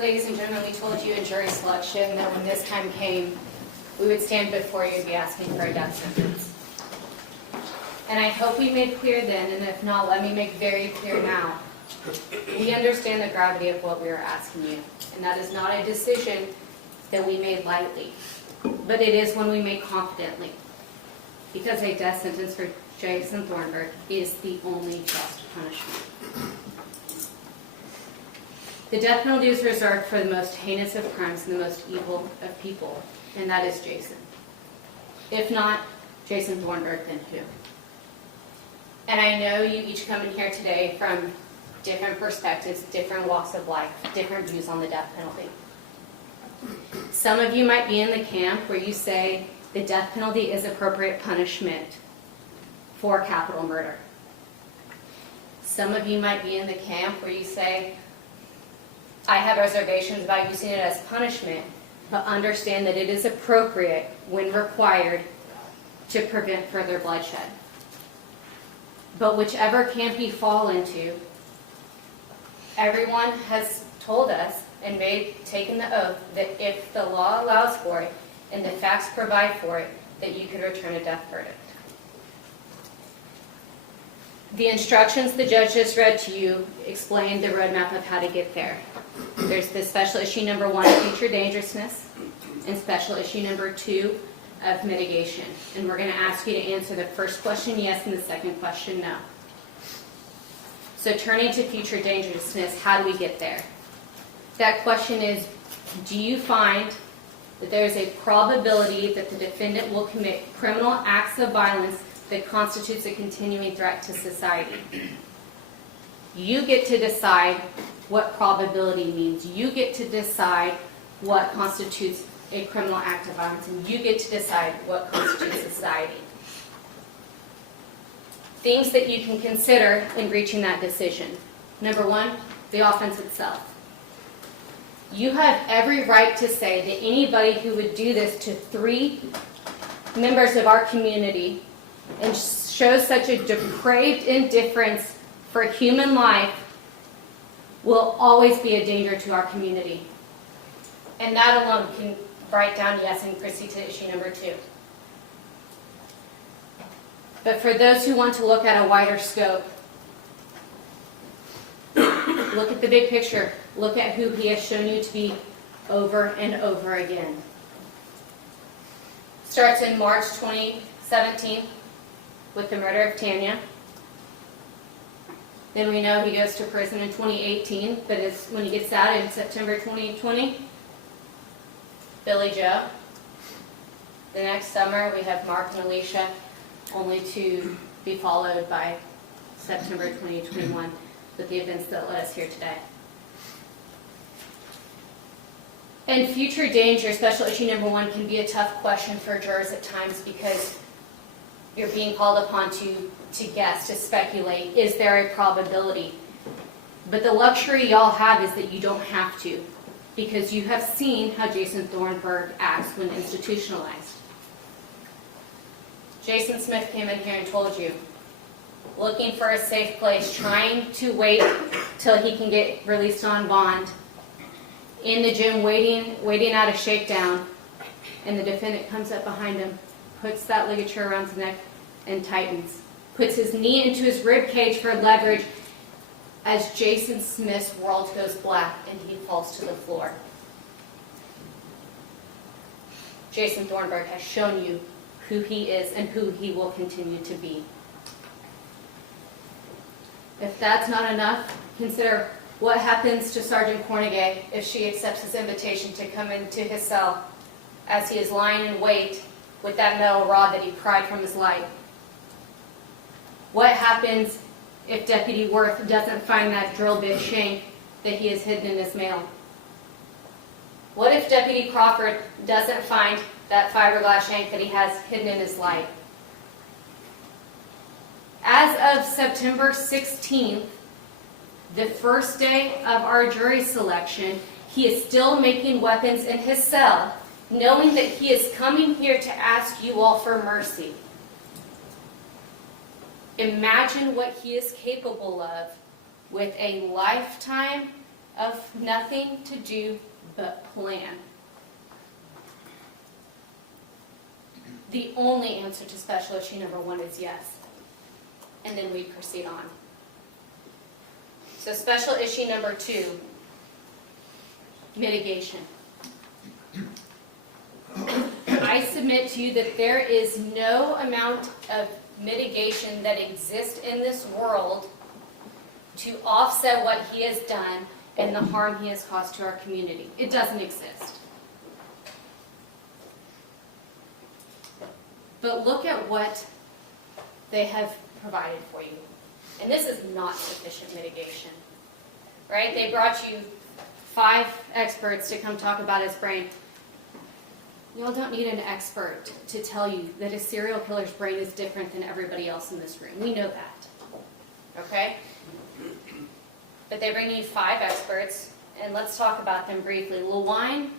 Ladies and gentlemen, we told you in jury selection that when this time came, we would stand before you and be asking for a death sentence. And I hope we made clear then, and if not, let me make very clear now. We understand the gravity of what we are asking you, and that is not a decision that we made lightly, but it is one we make confidently, because a death sentence for Jason Thornburg is the only just punishment. The death penalty is reserved for the most heinous of crimes and the most evil of people, and that is Jason. If not Jason Thornburg, then who? And I know you each come in here today from different perspectives, different walks of life, different views on the death penalty. Some of you might be in the camp where you say the death penalty is appropriate punishment for capital murder. Some of you might be in the camp where you say, I have reservations about using it as punishment, but understand that it is appropriate when required to prevent further bloodshed. But whichever camp you fall into, everyone has told us and taken the oath that if the law allows for it and the facts provide for it, that you could return a death verdict. The instructions the judge just read to you explain the roadmap of how to get there. There's the special issue number 1, future dangerousness, and special issue number 2 of mitigation. And we're going to ask you to answer the first question yes and the second question no. So turning to future dangerousness, how do we get there? That question is, do you find that there is a probability that the defendant will commit criminal acts of violence that constitutes a continuing threat to society? You get to decide what probability means. You get to decide what constitutes a criminal act of violence, and you get to decide what constitutes society. Things that you can consider in reaching that decision. Number 1, the offense itself. You have every right to say that anybody who would do this to 3 members of our community and show such a depraved indifference for human life will always be a danger to our community. And that alone can write down yes and proceed to issue number 2. But for those who want to look at a wider scope, look at the big picture. Look at who he has shown you to be over and over again. Starts in March 2017 with the murder of Tanya. Then we know he goes to prison in 2018, but it's when he gets out in September 2020. Billy Joe. The next summer we have Mark and Alicia, only to be followed by September 2021 with the events that led us here today. And future danger, special issue number 1, can be a tough question for jurors at times because you're being called upon to guess, to speculate. Is there a probability? But the luxury y'all have is that you don't have to, because you have seen how Jason Thornburg acts when institutionalized. Jason Smith came in here and told you, looking for a safe place, trying to wait till he can get released on bond, in the gym waiting out a shakedown, and the defendant comes up behind him, puts that ligature around his neck and tightens, puts his knee into his rib cage for leverage as Jason Smith's world goes black and he falls to the floor. Jason Thornburg has shown you who he is and who he will continue to be. If that's not enough, consider what happens to Sergeant Cornegay if she accepts his invitation to come into his cell as he is lying in wait with that metal rod that he pried from his light. What happens if Deputy Worth doesn't find that drill bit shank that he has hidden in his mail? What if Deputy Crawford doesn't find that fiberglass shank that he has hidden in his light? As of September 16th, the first day of our jury selection, he is still making weapons in his cell, knowing that he is coming here to ask you all for mercy. Imagine what he is capable of with a lifetime of nothing to do but plan. The only answer to special issue number 1 is yes. And then we proceed on. So special issue number 2, mitigation. I submit to you that there is no amount of mitigation that exists in this world to offset what he has done and the harm he has caused to our community. It doesn't exist. But look at what they have provided for you. And this is not sufficient mitigation, right? They brought you 5 experts to come talk about his brain. Y'all don't need an expert to tell you that a serial killer's brain is different than everybody else in this room. We know that, okay? But they bring you 5 experts, and let's talk about them briefly. LeWine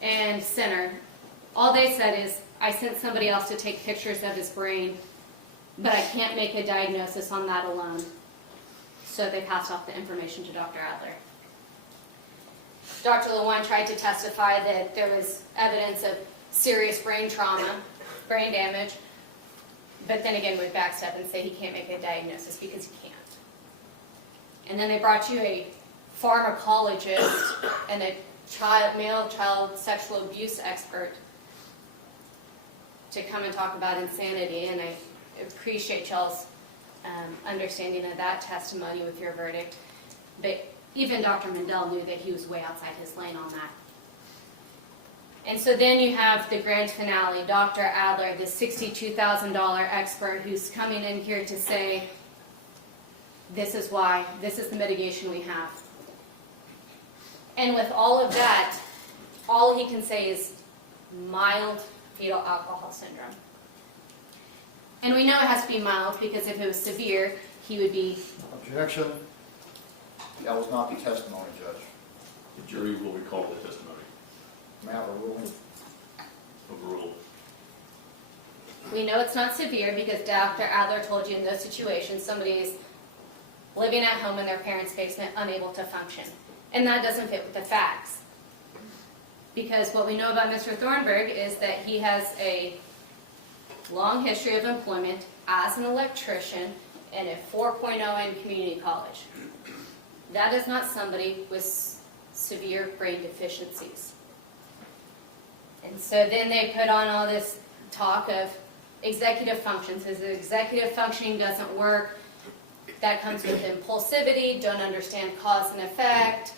and Center, all they said is, I sent somebody else to take pictures of his brain, but I can't make a diagnosis on that alone. So they passed off the information to Dr. Adler. Dr. LeWine tried to testify that there was evidence of serious brain trauma, brain damage, but then again would backstep and say he can't make a diagnosis because he can't. And then they brought you a pharmacologist and a male child sexual abuse expert to come and talk about insanity, and I appreciate y'all's understanding of that testimony with your verdict. But even Dr. Mendel knew that he was way outside his lane on that. And so then you have the grand finale, Dr. Adler, the $62,000 expert who's coming in here to say, this is why, this is the mitigation we have. And with all of that, all he can say is mild fetal alcohol syndrome. And we know it has to be mild because if it was severe, he would be... Objection. That was not the testimony, Judge. The jury will recall the testimony. May I have a ruling? Overruled. We know it's not severe because Dr. Adler told you in those situations somebody's living at home in their parents' basement, unable to function. And that doesn't fit with the facts. Because what we know about Mr. Thornburg is that he has a long history of employment as an electrician and a 4.0 in community college. That is not somebody with severe brain deficiencies. And so then they put on all this talk of executive functions. His executive functioning doesn't work. That comes with impulsivity, don't understand cause and effect.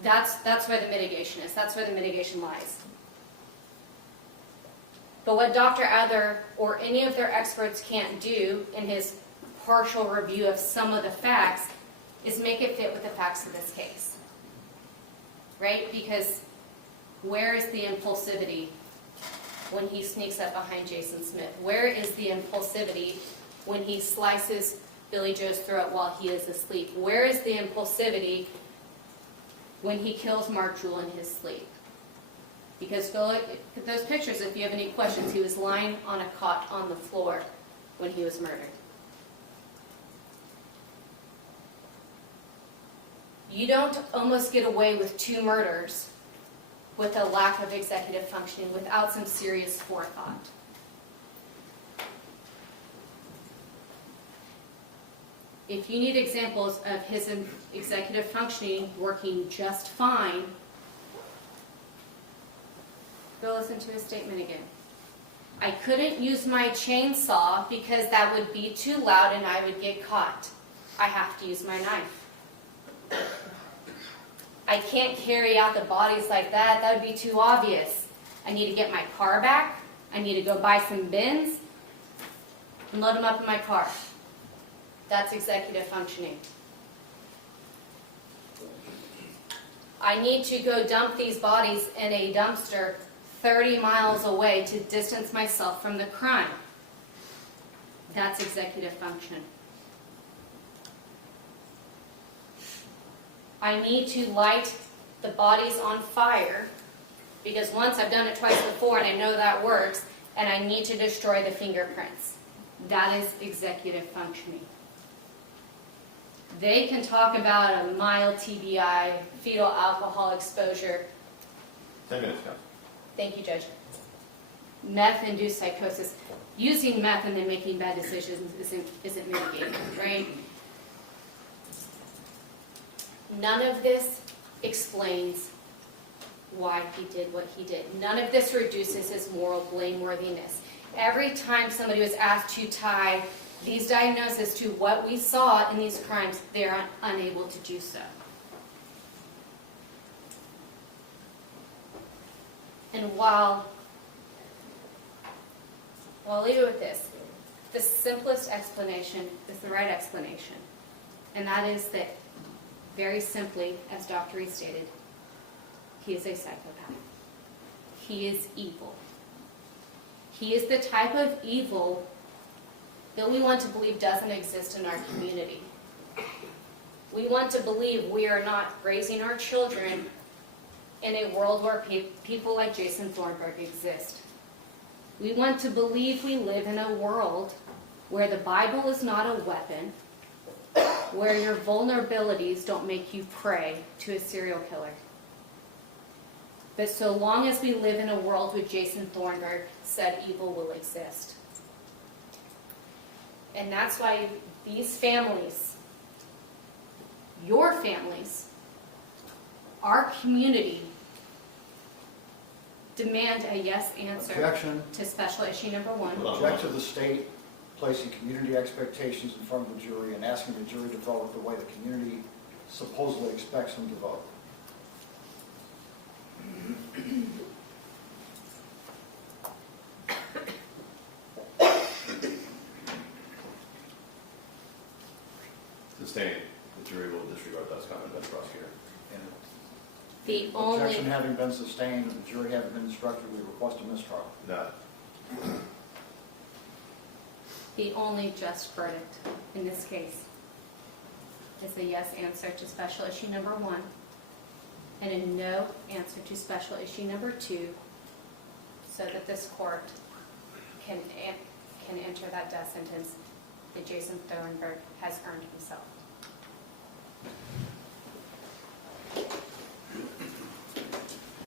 That's where the mitigation is. That's where the mitigation lies. But what Dr. Adler or any of their experts can't do in his partial review of some of the facts is make it fit with the facts of this case. Right? Because where is the impulsivity when he sneaks up behind Jason Smith? Where is the impulsivity when he slices Billy Joe's throat while he is asleep? Where is the impulsivity when he kills Mark Jewell in his sleep? Because go look at those pictures if you have any questions. He was lying on a cot on the floor when he was murdered. You don't almost get away with 2 murders with a lack of executive functioning without some serious forethought. If you need examples of his executive functioning working just fine, go listen to his statement again. I couldn't use my chainsaw because that would be too loud and I would get caught. I have to use my knife. I can't carry out the bodies like that. That would be too obvious. I need to get my car back. I need to go buy some bins and load them up in my car. That's executive functioning. I need to go dump these bodies in a dumpster 30 miles away to distance myself from the crime. That's executive function. I need to light the bodies on fire because once I've done it twice before and I know that works, and I need to destroy the fingerprints. That is executive functioning. They can talk about a mild TBI, fetal alcohol exposure. 10 minutes, Counsel. Thank you, Judge. Meth-induced psychosis. Using meth and then making bad decisions isn't mitigating, right? None of this explains why he did what he did. None of this reduces his moral blameworthiness. Every time somebody was asked to tie these diagnoses to what we saw in these crimes, they're unable to do so. And while I'll leave it with this, the simplest explanation is the right explanation. And that is that, very simply, as Dr. Reed stated, he is a psychopath. He is evil. He is the type of evil that we want to believe doesn't exist in our community. We want to believe we are not raising our children in a world where people like Jason Thornburg exist. We want to believe we live in a world where the Bible is not a weapon, where your vulnerabilities don't make you prey to a serial killer. But so long as we live in a world where Jason Thornburg said evil will exist. And that's why these families, your families, our community, demand a yes answer Objection. to special issue number 1. Object to the state placing community expectations in front of the jury and asking the jury to vote the way the community supposedly expects them to vote. Sustained. The jury will disregard those comments by the prosecutor. And The only objection having been sustained and the jury having been instructed, we request a mistrial. The only just verdict in this case is a yes answer to special issue number 1 and a no answer to special issue number 2, so that this court can enter that death sentence that Jason Thornburg has earned himself.